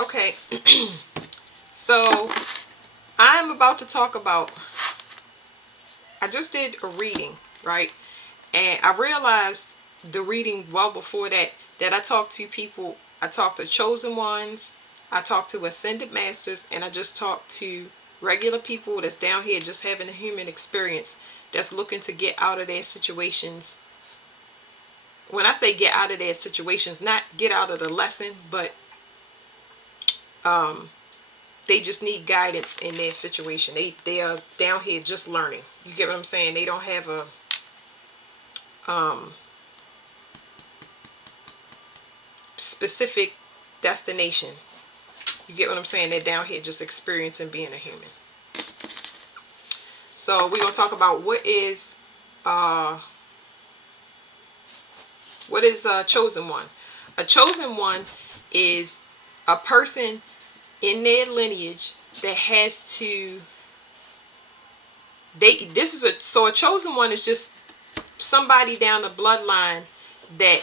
Okay, so I'm about to talk about, I just did a reading, right? And I realized the reading well before that, that I talked to people, I talked to chosen ones, I talked to ascended masters, and I just talked to regular people that's down here just having a human experience, that's looking to get out of their situations. When I say get out of their situations, not get out of the lesson, but um, they just need guidance in their situation. They are down here just learning. You get what I'm saying? They don't have a um, specific destination. You get what I'm saying? They're down here just experiencing being a human. So we're gonna talk about uh, what is a chosen one. A chosen one is a person in their lineage that has to. A chosen one is just somebody down the bloodline that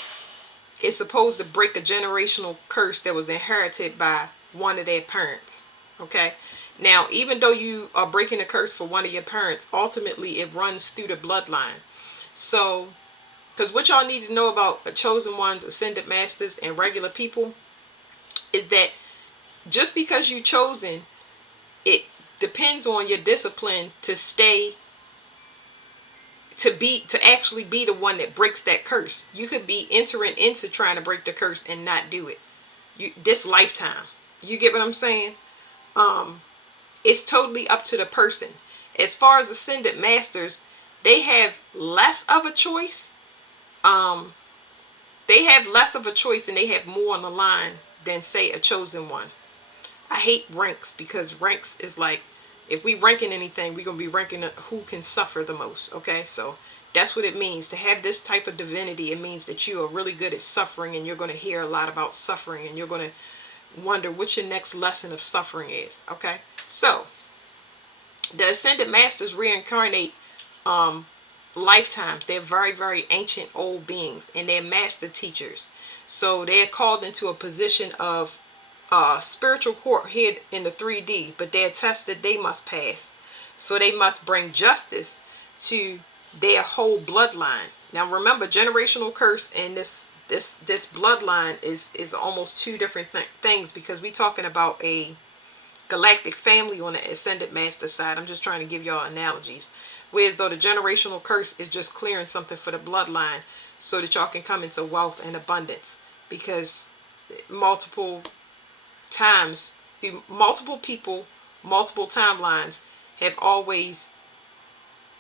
is supposed to break a generational curse that was inherited by one of their parents. Okay. Now, even though you are breaking a curse for one of your parents, ultimately it runs through the bloodline. So, because what y'all need to know about chosen ones, ascended masters, and regular people is that just because you chosen, it depends on your discipline to stay, to actually be the one that breaks that curse. You could be entering into trying to break the curse and not do it. This lifetime. You get what I'm saying? Um, it's totally up to the person. As far as ascended masters, they have less of a choice. Um, they have less of a choice and they have more on the line than, say, a chosen one. I hate ranks because ranks is like, if we ranking anything, we're going to be ranking who can suffer the most. Okay, so that's what it means to have this type of divinity. It means that you are really good at suffering, and you're going to hear a lot about suffering, and you're going to wonder what your next lesson of suffering is. Okay, so the ascended masters reincarnate um, lifetimes. They're very, very ancient old beings, and they're master teachers. So they're called into a position of spiritual court here in the 3D, but they're tests that they must pass. So they must bring justice to their whole bloodline. Now remember, generational curse and this bloodline is almost two different things, because we're talking about a galactic family on the ascended master side. I'm just trying to give y'all analogies. Whereas though the generational curse is just clearing something for the bloodline so that y'all can come into wealth and abundance. Because multiple times, the multiple people, multiple timelines have always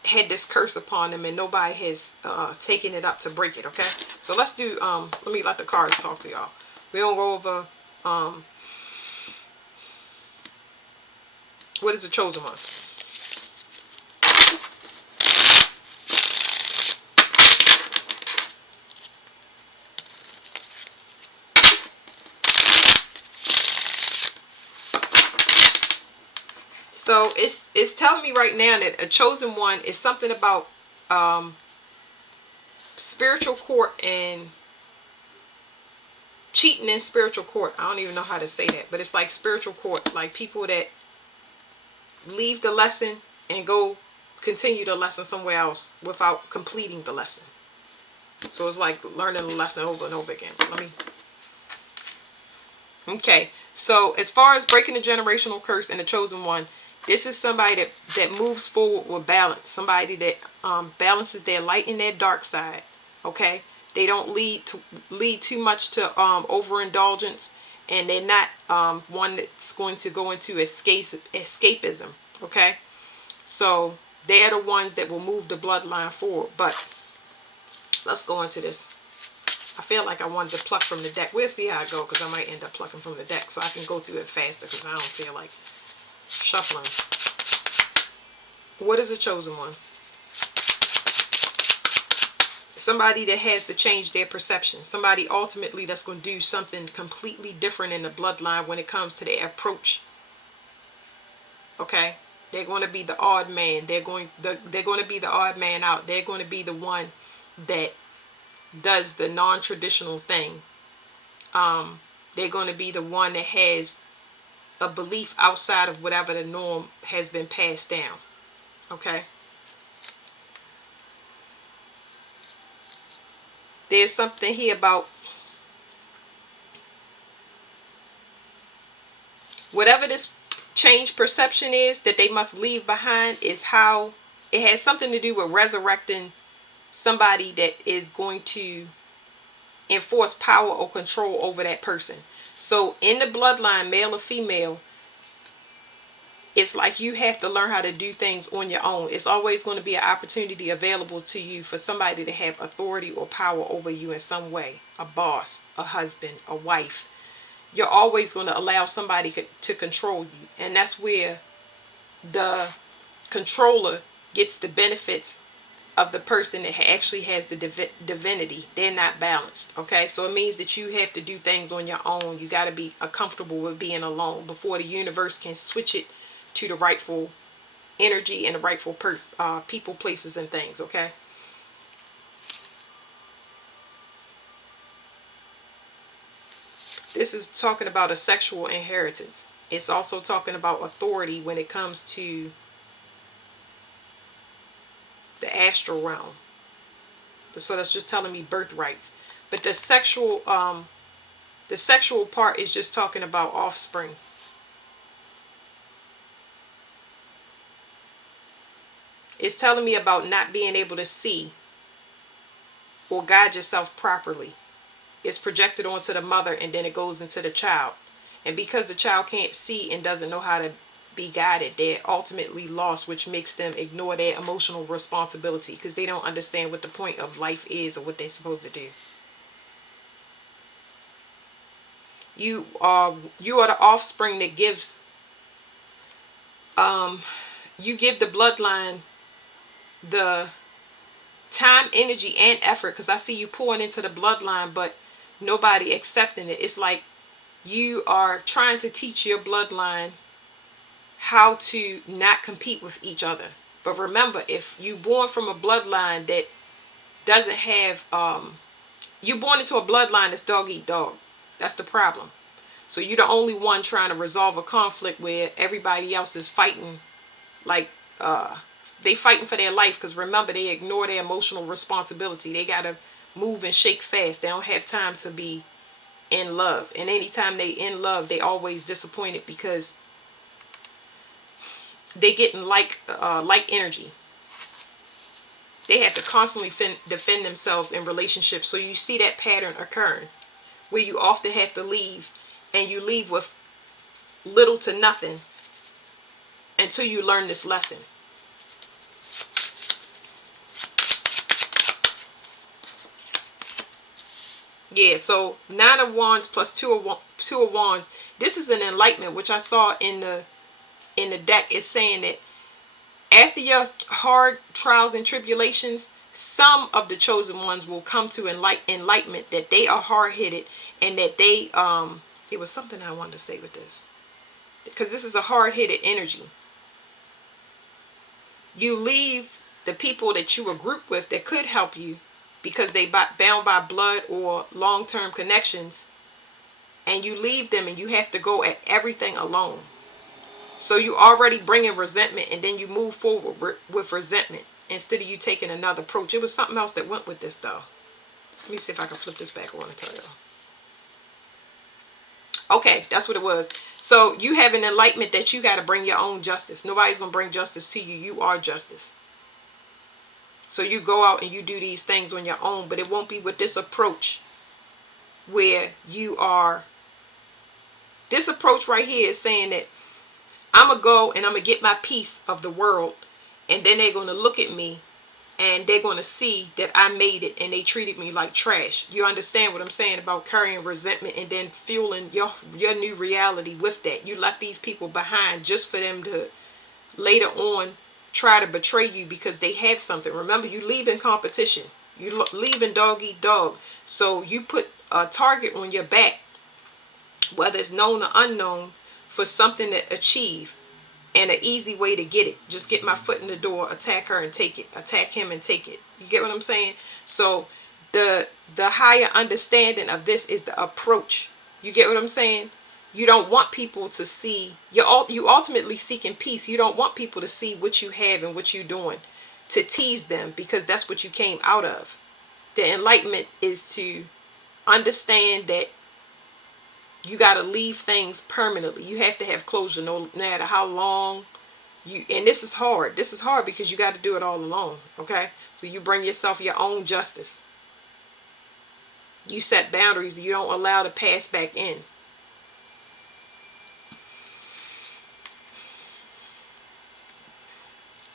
had this curse upon them, and nobody has taken it up to break it. Okay, so let's do let me let the cards talk to y'all. We don't go over what is the chosen one. So it's telling me right now that a chosen one is something about um, spiritual court and cheating in spiritual court. I don't even know how to say that, but it's like spiritual court, like people that leave the lesson and go continue the lesson somewhere else without completing the lesson. So it's like learning the lesson over and over again. Let me. Okay. So as far as breaking the generational curse and the chosen one, this is somebody that moves forward with balance. Somebody that balances their light and their dark side. Okay. They don't lead too much to overindulgence, and they're not one that's going to go into escapism. Okay. So they're the ones that will move the bloodline forward. But let's go into this. I feel like I wanted to pluck from the deck. We'll see how I go, because I might end up plucking from the deck so I can go through it faster, because I don't feel like shuffling. What is a chosen one? Somebody that has to change their perception. Somebody ultimately that's going to do something completely different in the bloodline when it comes to their approach. Okay? They're going to be the odd man. They're going to be the odd man out. They're going to be the one that does the non-traditional thing. They're going to be the one that has a belief outside of whatever the norm has been passed down. Okay? There's something here about whatever this change perception is that they must leave behind, is how it has something to do with resurrecting somebody that is going to enforce power or control over that person. So in the bloodline, male or female, it's like you have to learn how to do things on your own. It's always going to be an opportunity available to you for somebody to have authority or power over you in some way. A boss, a husband, a wife. You're always going to allow somebody to control you. And that's where the controller gets the benefits of the person that actually has the divinity. They're not balanced. Okay, so it means that you have to do things on your own. You got to be comfortable with being alone before the universe can switch it to the rightful energy and the rightful people, places, and things. Okay, this is talking about a sexual inheritance. It's also talking about authority when it comes to the astral realm. So that's just telling me birthrights. But the sexual part is just talking about offspring. It's telling me about not being able to see or guide yourself properly. It's projected onto the mother and then it goes into the child. And because the child can't see and doesn't know how to be guided, they're ultimately lost, which makes them ignore their emotional responsibility because they don't understand what the point of life is or what they're supposed to do. You are the offspring that gives you give the bloodline the time, energy, and effort, because I see you pouring into the bloodline but nobody accepting it. It's like you are trying to teach your bloodline how to not compete with each other. But remember, if you born from a bloodline that doesn't have you born into a bloodline that's dog eat dog. That's the problem. So you're the only one trying to resolve a conflict where everybody else is fighting, like they fighting for their life, because remember, they ignore their emotional responsibility. They gotta move and shake fast. They don't have time to be in love, and anytime they in love, they always disappointed because they getting like energy. They have to constantly defend themselves in relationships. So you see that pattern occurring where you often have to leave, and you leave with little to nothing until you learn this lesson. Yeah, so 9 of Wands plus 2 of Wands. This is an enlightenment, which I saw in the deck. Is saying that after your hard trials and tribulations, some of the chosen ones will come to enlightenment that they are hard-headed and that they it was something I wanted to say with this, because this is a hard-headed energy. You leave the people that you were grouped with that could help you because they bound by blood or long-term connections, and you leave them and you have to go at everything alone. So you already bring in resentment, and then you move forward with resentment instead of you taking another approach. It was something else that went with this though. Let me see if I can flip this back around and tell you. Okay, that's what it was. So you have an enlightenment that you got to bring your own justice. Nobody's going to bring justice to you. You are justice. So you go out and you do these things on your own, but it won't be with this approach where you are. This approach right here is saying that I'm going to go and I'm going to get my piece of the world, and then they're going to look at me and they're going to see that I made it and they treated me like trash. You understand what I'm saying about carrying resentment and then fueling your new reality with that. You left these people behind just for them to later on try to betray you because they have something. Remember, you leave in competition. You leave in dog eat dog. So you put a target on your back, whether it's known or unknown, for something to achieve. And an easy way to get it, just get my foot in the door, attack her and take it, attack him and take it. You get what I'm saying? So the higher understanding of this is the approach. You get what I'm saying? You don't want people to see, you ultimately seeking peace. You don't want people to see what you have and what you're doing to tease them, because that's what you came out of. The enlightenment is to understand that you got to leave things permanently. You have to have closure no matter how long you, and this is hard. This is hard because you got to do it all alone, okay? So you bring yourself your own justice. You set boundaries. You don't allow to pass back in.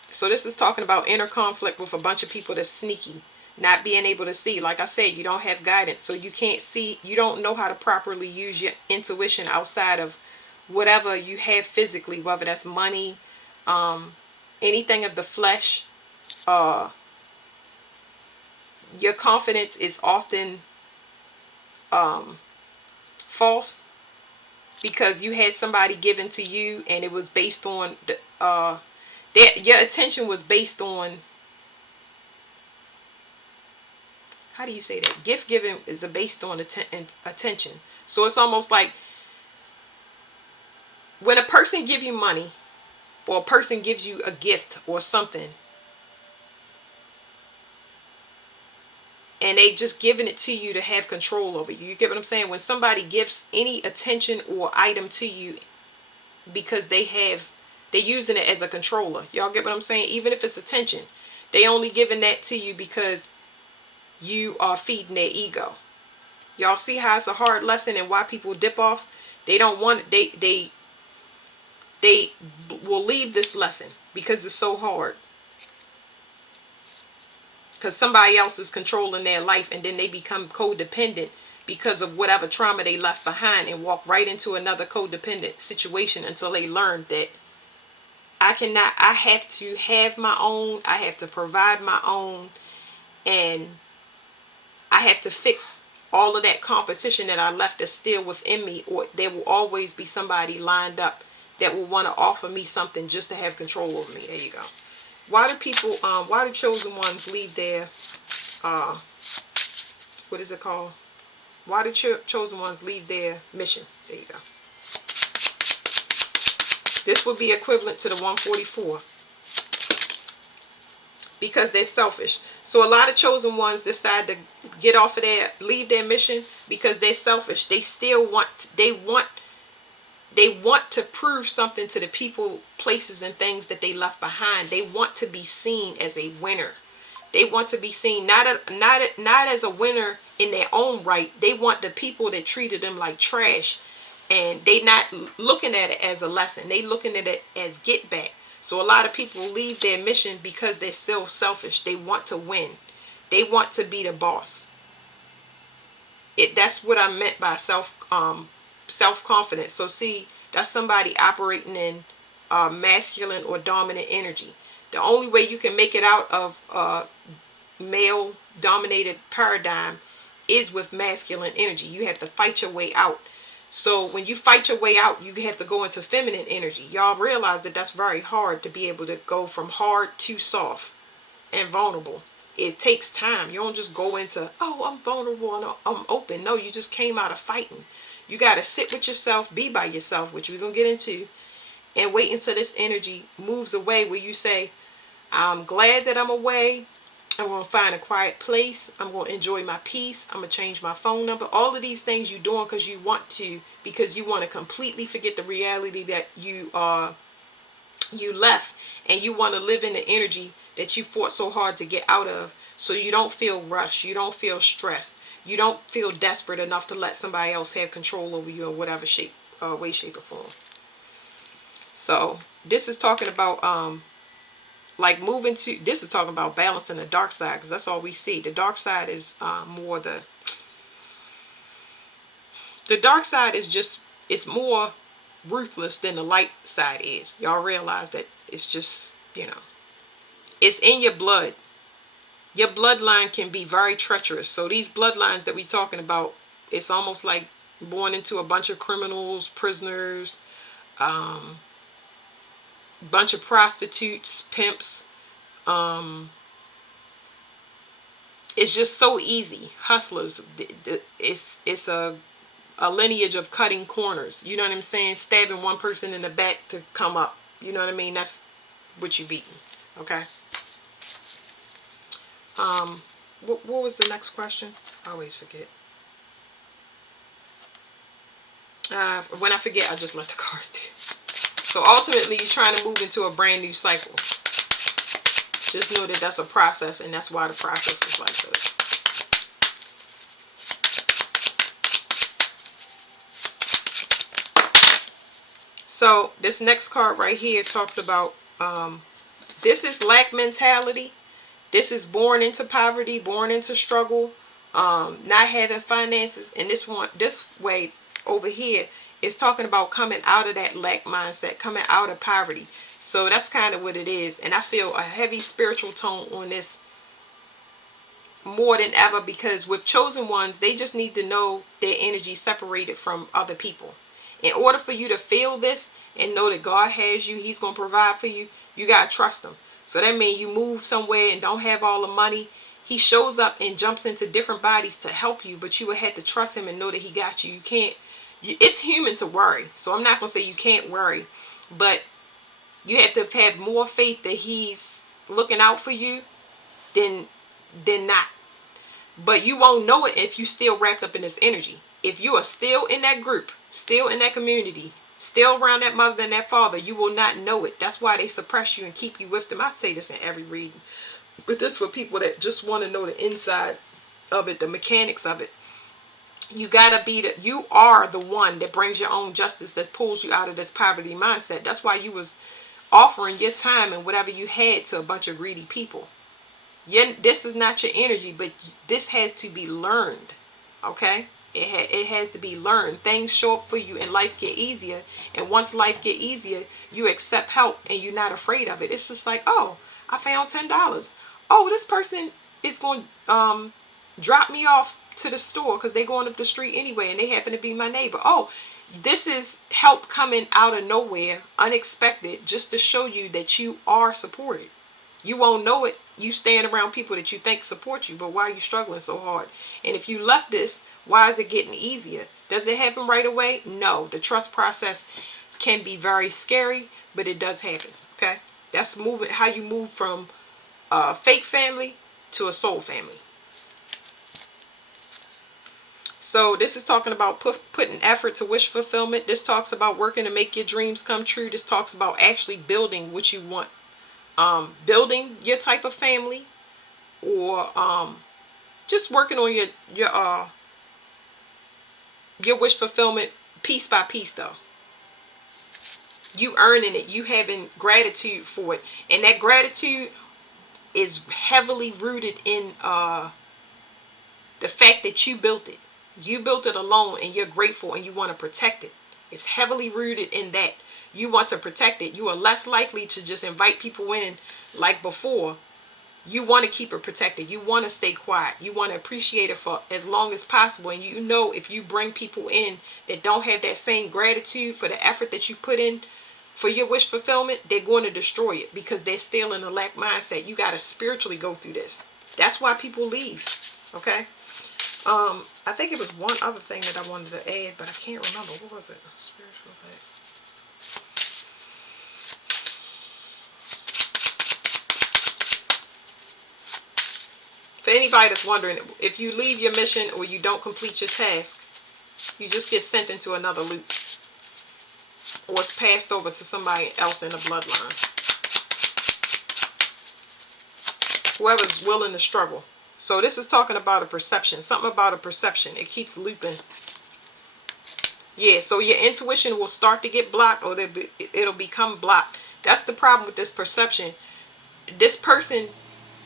So this is talking about inner conflict with a bunch of people that's sneaky, not being able to see. Like I said, you don't have guidance, so you can't see. You don't know how to properly use your intuition outside of whatever you have physically, whether that's money, anything of the flesh. Your confidence is often false because you had somebody given to you, and it was based on your attention was based on, how do you say that? Gift giving is based on attention. So it's almost like when a person gives you money, or a person gives you a gift or something, and they just giving it to you to have control over you. You get what I'm saying? When somebody gives any attention or item to you because they're using it as a controller. Y'all get what I'm saying? Even if it's attention, they only giving that to you because you are feeding their ego. Y'all see how it's a hard lesson and why people dip off? They don't want it. They will leave this lesson because it's so hard. Because somebody else is controlling their life, and then they become codependent because of whatever trauma they left behind, and walk right into another codependent situation until they learn that I have to have my own, I have to provide my own, and I have to fix all of that competition that I left that's still within me, or there will always be somebody lined up that will want to offer me something just to have control over me. There you go. Why do chosen ones leave their, what is it called? Why do chosen ones leave their mission? There you go. This would be equivalent to the 144. Because they're selfish. So a lot of chosen ones decide to get off of leave their mission because they're selfish. They still want to prove something to the people, places, and things that they left behind. They want to be seen as a winner. They want to be seen not as a winner in their own right. They want the people that treated them like trash, and they not looking at it as a lesson. They looking at it as get back. So a lot of people leave their mission because they're still selfish. They want to win. They want to be the boss. That's what I meant by self-confidence. So see, that's somebody operating in masculine or dominant energy. The only way you can make it out of male dominated paradigm is with masculine energy. You have to fight your way out. So when you fight your way out, you have to go into feminine energy. Y'all realize that that's very hard to be able to go from hard to soft and vulnerable. It takes time. You don't just go into, oh, I'm vulnerable and I'm open. No, you just came out of fighting. You got to sit with yourself, be by yourself, which we're going to get into, and wait until this energy moves away, where you say, I'm glad that I'm away. I'm going to find a quiet place. I'm going to enjoy my peace. I'm going to change my phone number. All of these things you're doing because you want to completely forget the reality that you left, and you want to live in the energy that you fought so hard to get out of, so you don't feel rushed. You don't feel stressed. You don't feel desperate enough to let somebody else have control over you in whatever way, shape, or form. So this is talking about like moving to, this is talking about balancing the dark side, because that's all we see. The dark side is more the dark side is just, it's more ruthless than the light side is. Y'all realize that it's just, it's in your blood. Your bloodline can be very treacherous. So these bloodlines that we're talking about, it's almost like born into a bunch of criminals, prisoners, bunch of prostitutes, pimps. It's just so easy. Hustlers. It's a a lineage of cutting corners. You know what I'm saying? Stabbing one person in the back to come up. You know what I mean? That's what you beating. Okay. What was the next question? I always forget. When I forget, I just let the cards do. So ultimately, you're trying to move into a brand new cycle. Just know that that's a process, and that's why the process is like this. So this next card right here talks about this is lack mentality. This is born into poverty, born into struggle, not having finances. And this way over here is talking about coming out of that lack mindset, coming out of poverty. So that's kind of what it is. And I feel a heavy spiritual tone on this more than ever, because with chosen ones, they just need to know their energy separated from other people. In order for you to feel this and know that God has you, he's going to provide for you, you got to trust him. So that means you move somewhere and don't have all the money. He shows up and jumps into different bodies to help you, but you would have to trust him and know that he got you. You can't, it's human to worry. So I'm not going to say you can't worry, but you have to have more faith that he's looking out for you than not. But you won't know it if you still wrapped up in this energy. If you are still in that group, still in that community, still around that mother and that father, you will not know it. That's why they suppress you and keep you with them. I say this in every reading, but this for people that just want to know the inside of it, the mechanics of it. You gotta be you are the one that brings your own justice, that pulls you out of this poverty mindset. That's why you was offering your time and whatever you had to a bunch of greedy people. This is not your energy, but this has to be learned. Okay, it has to be learned. Things show up for you and life get easier, and once life get easier, you accept help and you're not afraid of it. It's just like, oh, I found $10. Oh, this person is going to drop me off to the store because they're going up the street anyway and they happen to be my neighbor. Oh, this is help coming out of nowhere, unexpected, just to show you that you are supported. You won't know it. You stand around people that you think support you, but why are you struggling so hard? And if you left this, why is it getting easier? Does it happen right away? No. The trust process can be very scary, but it does happen. Okay, that's moving. How you move from a fake family to a soul family. So this is talking about putting effort to wish fulfillment. This talks about working to make your dreams come true. This talks about actually building what you want. Building your type of family, or just working on your wish fulfillment piece by piece. Though you earning it, you having gratitude for it, and that gratitude is heavily rooted in the fact that you built it. You built it alone, and you're grateful, and you want to protect it. It's heavily rooted in that. You want to protect it. You are less likely to just invite people in like before. You want to keep it protected. You want to stay quiet. You want to appreciate it for as long as possible. And you know, if you bring people in that don't have that same gratitude for the effort that you put in for your wish fulfillment, they're going to destroy it because they're still in a lack mindset. You got to spiritually go through this. That's why people leave. Okay. I think it was one other thing that I wanted to add, but I can't remember. What was it? Spiritual lack. For anybody that's wondering, if you leave your mission or you don't complete your task, you just get sent into another loop, or it's passed over to somebody else in the bloodline. Whoever's willing to struggle. So this is talking about a perception. Something about a perception. It keeps looping. Yeah, so your intuition will start to get blocked, or it'll become blocked. That's the problem with this perception. This person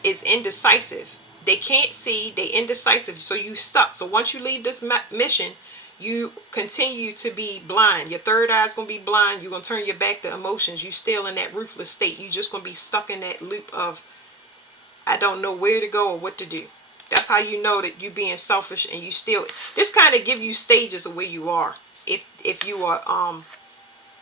is indecisive. They can't see. They indecisive. So you stuck. So once you leave this mission, you continue to be blind. Your third eye is going to be blind. You're going to turn your back to emotions. You still in that ruthless state. You're just going to be stuck in that loop of, I don't know where to go or what to do. That's how you know that you're being selfish, and you still, this kind of give you stages of where you are. If you are,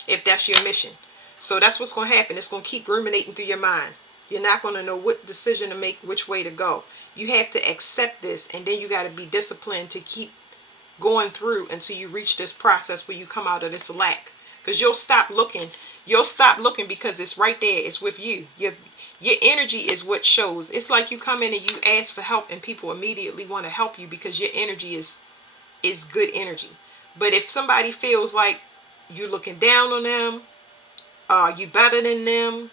if that's your mission. So that's what's going to happen. It's going to keep ruminating through your mind. You're not going to know what decision to make, which way to go. You have to accept this, and then you got to be disciplined to keep going through until you reach this process where you come out of this lack. Because you'll stop looking. You'll stop looking because it's right there. It's with you. Your energy is what shows. It's like you come in and you ask for help and people immediately want to help you because your energy is good energy. But if somebody feels like you're looking down on them, you better than them,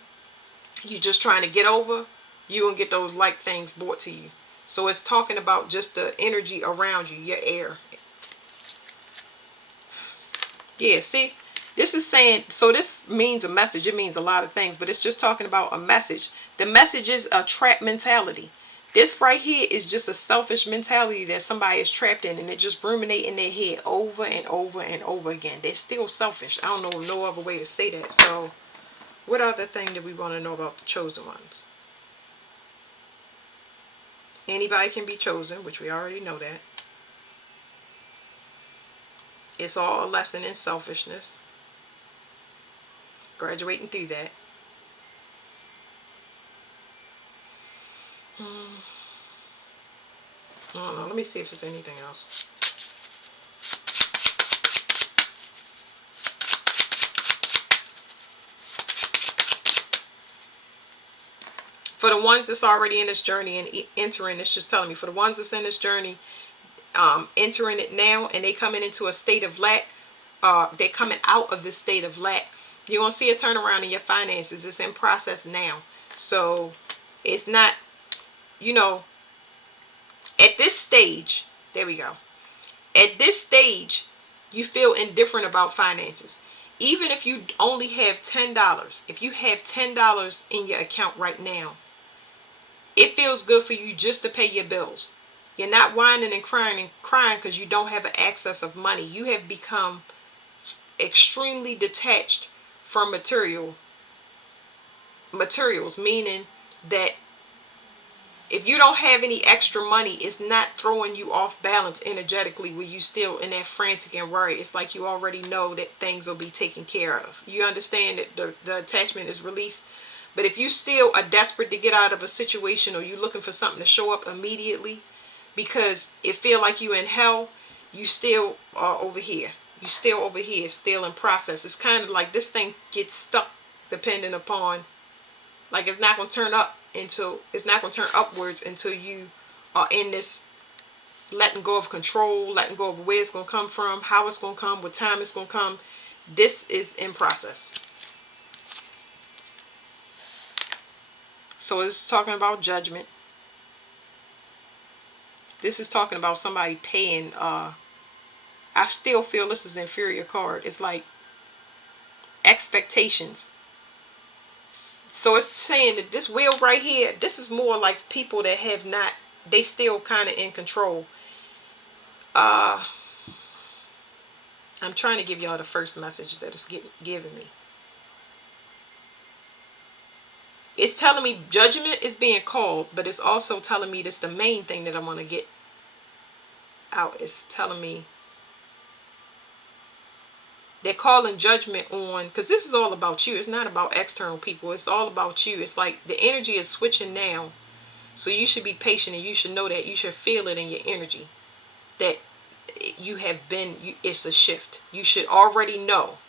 you just trying to get over, you gonna get those like things brought to you. So it's talking about just the energy around you, your air. Yeah, see, this is saying, so this means a message. It means a lot of things, but it's just talking about a message. The message is a trap mentality. This right here is just a selfish mentality that somebody is trapped in, and it just ruminate in their head over and over and over again. They're still selfish. I don't know no other way to say that. So what other thing do we want to know about the chosen ones? Anybody can be chosen, which we already know that. It's all a lesson in selfishness. Graduating through that. I don't know. Let me see if there's anything else. For the ones that's already in this journey and entering, it's just telling me, for the ones that's in this journey, entering it now, and they coming into a state of lack, they're coming out of this state of lack, you're going to see a turnaround in your finances. It's in process now. So it's not, you know, at this stage, there we go. At this stage, you feel indifferent about finances. Even if you only have $10, if you have $10 in your account right now, it feels good for you just to pay your bills. You're not whining and crying because you don't have an excess of money. You have become extremely detached from materials, meaning that if you don't have any extra money, it's not throwing you off balance energetically where you still in that frantic and worry. It's like you already know that things will be taken care of. You understand that the attachment is released. But if you still are desperate to get out of a situation, or you looking for something to show up immediately because it feel like you in hell, you still are over here. You still over here, still in process. It's kind of like this thing gets stuck depending upon, like it's not going to turn up until, it's not going to turn upwards until you are in this letting go of control, letting go of where it's going to come from, how it's going to come, what time it's going to come. This is in process. So it's talking about judgment. This is talking about somebody paying. I still feel this is an inferior card. It's like expectations. So it's saying that this wheel right here, this is more like people that have not, they still kind of in control. I'm trying to give y'all the first message that it's giving me. It's telling me judgment is being called, but it's also telling me that's the main thing that I want to get out. It's telling me they're calling judgment on, because this is all about you. It's not about external people. It's all about you. It's like the energy is switching now. So you should be patient, and you should know that. You should feel it in your energy that you have been, it's a shift. You should already know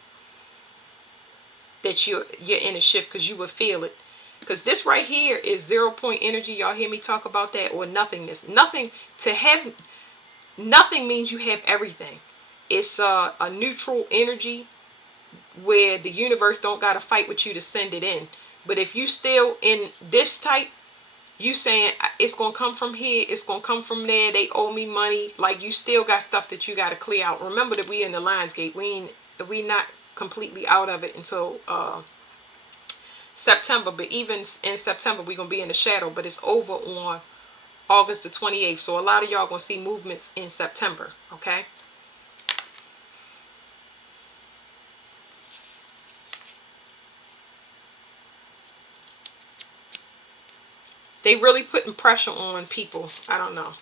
that you're in a shift, because you will feel it. Because this right here is 0 point energy. Y'all hear me talk about that? Or nothingness. Nothing. To have nothing means you have everything. It's a neutral energy where the universe don't got to fight with you to send it in. But if you still in this type, you saying it's going to come from here, it's going to come from there, they owe me money, like you still got stuff that you got to clear out. Remember that we in the Lionsgate. We not completely out of it until September. But even in September, we're going to be in the shadow. But it's over on August the 28th. So a lot of y'all going to see movements in September. Okay. They really putting pressure on people. I don't know.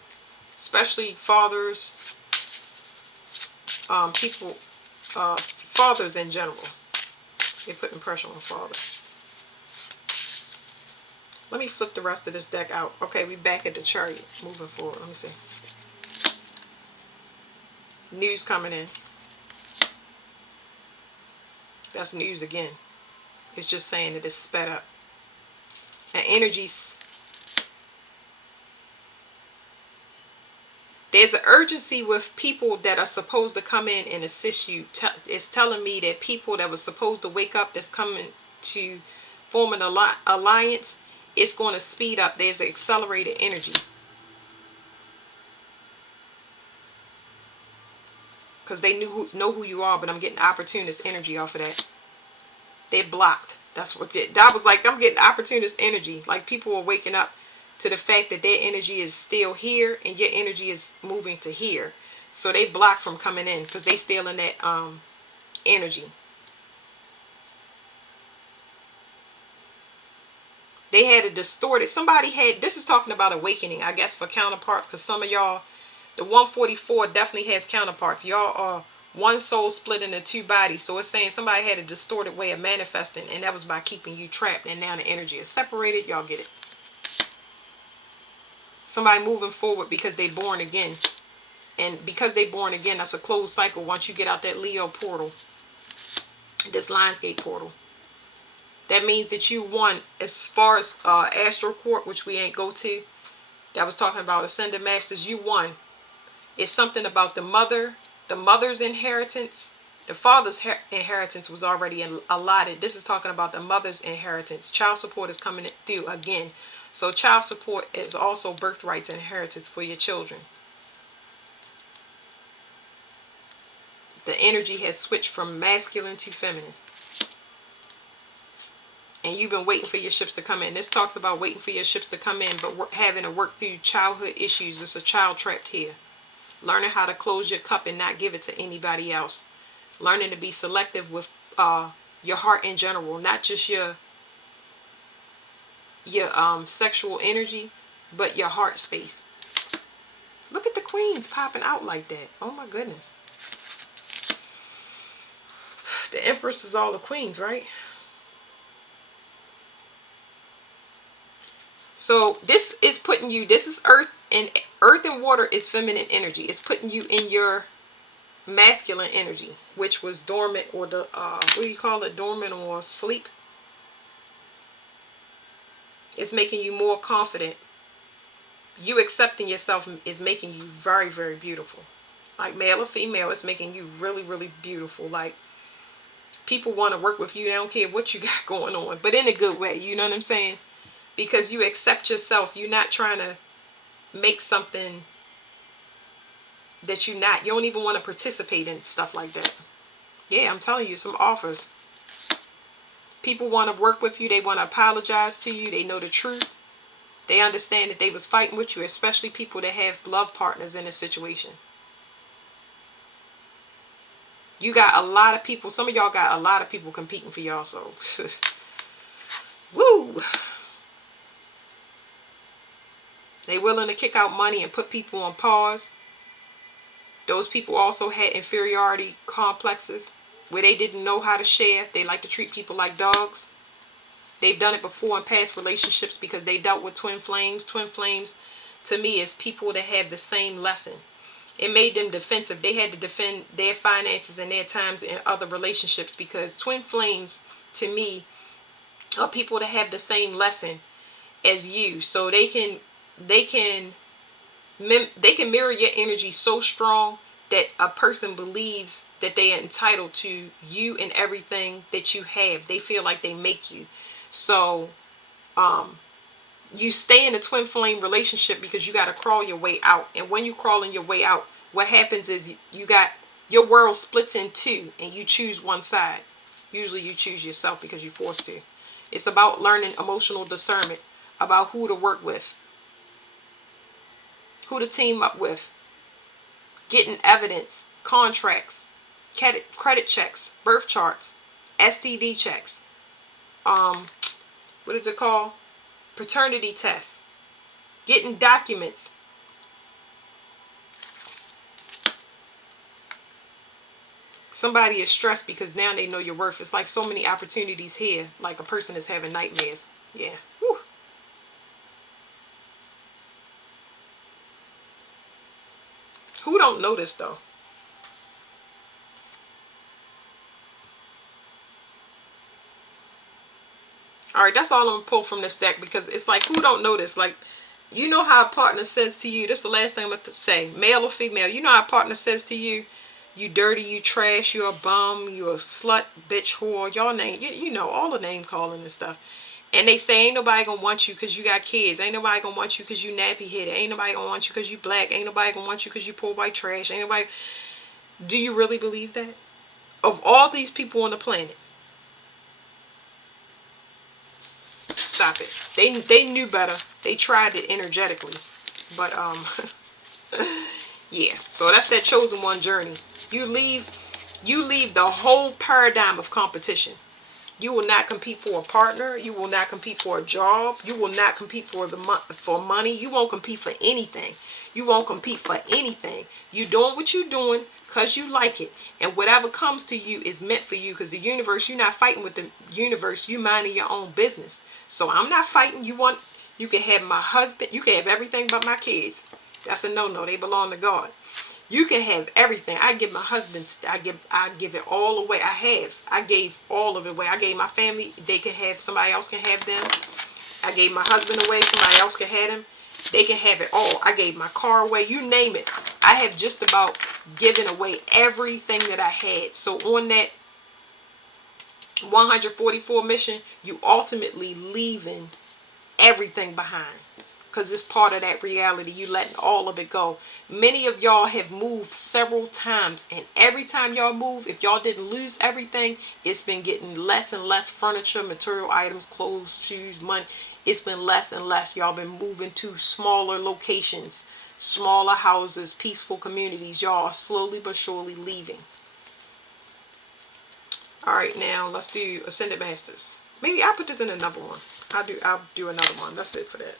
Especially fathers. People. Fathers in general. They're putting pressure on fathers. Let me flip the rest of this deck out. Okay, we back at the chariot. Moving forward. Let me see. News coming in. That's news again. It's just saying that it's sped up. And energies. There's an urgency with people that are supposed to come in and assist you. It's telling me that people that were supposed to wake up, that's coming to form an alliance, it's going to speed up. There's an accelerated energy. Because they know who you are, but I'm getting opportunist energy off of that. They're blocked. That's what that was like. I'm getting opportunist energy. Like people are waking up to the fact that their energy is still here and your energy is moving to here. So they block from coming in because they still in that energy. They had a distorted. Somebody had. This is talking about awakening, I guess, for counterparts. Because some of y'all, the 144 definitely has counterparts. Y'all are one soul split into two bodies. So it's saying somebody had a distorted way of manifesting, and that was by keeping you trapped. And now the energy is separated. Y'all get it. Somebody moving forward because they born again. And because they born again, that's a closed cycle once you get out that Leo portal. This Lionsgate portal. That means that you won as far as Astral Court, which we ain't go to. That was talking about Ascended Masters. You won. It's something about the mother's inheritance. The father's inheritance was already allotted. This is talking about the mother's inheritance. Child support is coming through again. So child support is also birthrights and inheritance for your children. The energy has switched from masculine to feminine. And you've been waiting for your ships to come in. This talks about waiting for your ships to come in, but having to work through childhood issues. There's a child trapped here. Learning how to close your cup and not give it to anybody else. Learning to be selective with your heart in general, not just your sexual energy, but your heart space. Look at the queens popping out like that. Oh my goodness. The Empress is all the queens, right? So this is putting you, this is earth and water is feminine energy. It's putting you in your masculine energy, which was dormant, or the what do you call it, dormant or sleep. It's making you more confident. You accepting yourself is making you very, very beautiful. Like male or female, it's making you really, really beautiful. Like people want to work with you. They don't care what you got going on, but in a good way. You know what I'm saying? Because you accept yourself. You're not trying to make something that you're not. You don't even want to participate in stuff like that. Yeah, I'm telling you, some offers. People want to work with you. They want to apologize to you. They know the truth. They understand that they was fighting with you, especially people that have love partners in a situation. You got a lot of people. Some of y'all got a lot of people competing for y'all. So, woo. They willing to kick out money and put people on pause. Those people also had inferiority complexes where they didn't know how to share. They like to treat people like dogs. They've done it before in past relationships because they dealt with twin flames. Twin flames, to me, is people that have the same lesson. It made them defensive. They had to defend their finances and their times in other relationships because twin flames, to me, are people that have the same lesson as you. So they can mirror your energy so strong that a person believes that they are entitled to you and everything that you have. They feel like they make you. So you stay in a twin flame relationship because you got to crawl your way out. And when you crawl in your way out, what happens is you got your world splits in two and you choose one side. Usually you choose yourself because you're forced to. It's about learning emotional discernment, about who to work with, who to team up with, getting evidence, contracts, credit checks, birth charts, STD checks, what is it called? Paternity tests, getting documents. Somebody is stressed because now they know your worth. It's like so many opportunities here, like a person is having nightmares. Yeah. Whew. Who don't know this though? All right, that's all I'm gonna pull from this deck, because it's like, who don't know this? Like, you know how a partner says to you, this is the last thing I'm going to say, male or female, you know how a partner says to you, you dirty, you trash, you're a bum, you're a slut, bitch, whore, y'all name, you know, all the name calling and stuff. And they say, ain't nobody gonna want you because you got kids. Ain't nobody gonna want you because you nappy headed. Ain't nobody gonna want you because you black. Ain't nobody gonna want you because you poor white trash. Ain't nobody. Do you really believe that? Of all these people on the planet, stop it. They knew better. They tried it energetically, but yeah. So that's that chosen one journey. You leave the whole paradigm of competition. You will not compete for a partner. You will not compete for a job. You will not compete for money. You won't compete for anything. You won't compete for anything. You doing what you doing because you like it. And whatever comes to you is meant for you, because the universe, you're not fighting with the universe. You minding your own business. So I'm not fighting. You can have my husband. You can have everything but my kids. That's a no-no. They belong to God. You can have everything. I give my husband, I give it all away. I gave all of it away. I gave my family, they can have, somebody else can have them. I gave my husband away, somebody else can have him. They can have it all. I gave my car away, you name it. I have just about given away everything that I had. So on that 144 mission, you ultimately leaving everything behind, because it's part of that reality. You letting all of it go. Many of y'all have moved several times, and every time y'all move, if y'all didn't lose everything, it's been getting less and less furniture, material items, clothes, shoes, money. It's been less and less. Y'all been moving to smaller locations, smaller houses, peaceful communities. Y'all are slowly but surely leaving. All right, now let's do Ascended Masters. Maybe I'll put this in another one. I'll do another one. That's it for that.